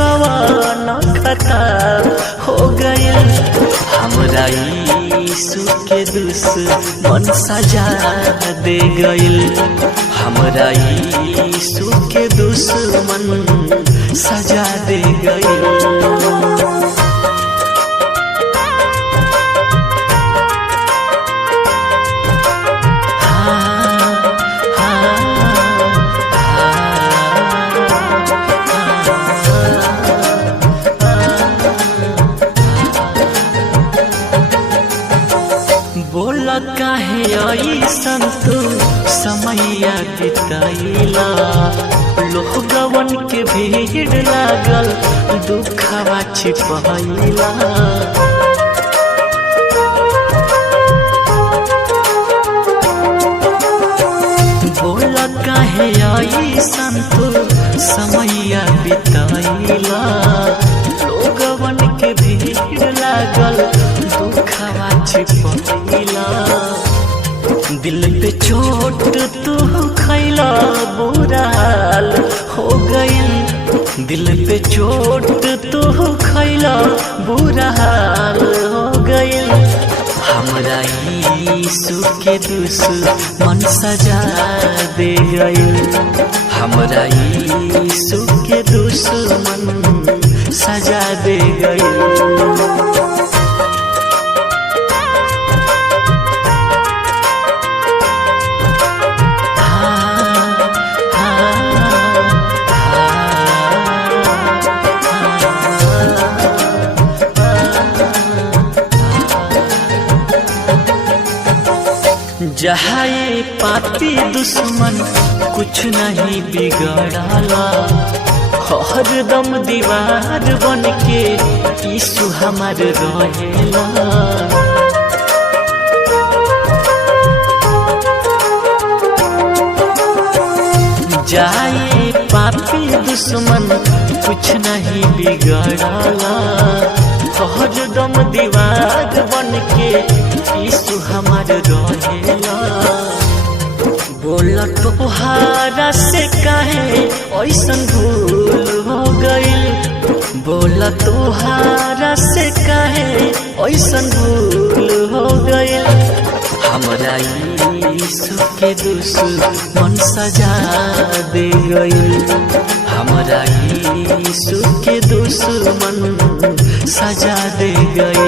कवन खता हो गइल। हमरा यीशु के दुश्मन सजा दे गइल। हमरा यीशु के दुश्मन सजा दे गइल। बोला काहे ऐसन तू समैया बितैला। लोगवन के भीड़ लागल दुखवा छिपैला। बोला काहे ऐसन तू समैया बितैला। लोगवन के भीड़ लागल दुखवा छिपैला। दिल पे चोट तू खैला बुरा हाल हो गइल। दिल पे चोट तू खैला बुरा हाल हो गइल। हमरा यीशु के दुश्मन सजा दे गइल। हमरा यीशु के दुश्मन सजा दे गइल। जहाए पापी दुश्मन कुछ नहीं बिगड़ाला। हरदम दीवार बन के यीशु हमार रहेला। जाए पापी दुश्मन कुछ नहीं बिगड़ाला। हरदम दीवार बन के यीशु हमार रहेला। बोला तोहारा से काहे ऐसन भूल हो गइल। बोला तोहारा से काहे ऐसन भूल हो गइल। हमरा यीशु के दुश्मन सजा दे गइल। हमरा यीशु के दुश्मन सजा दे गइल।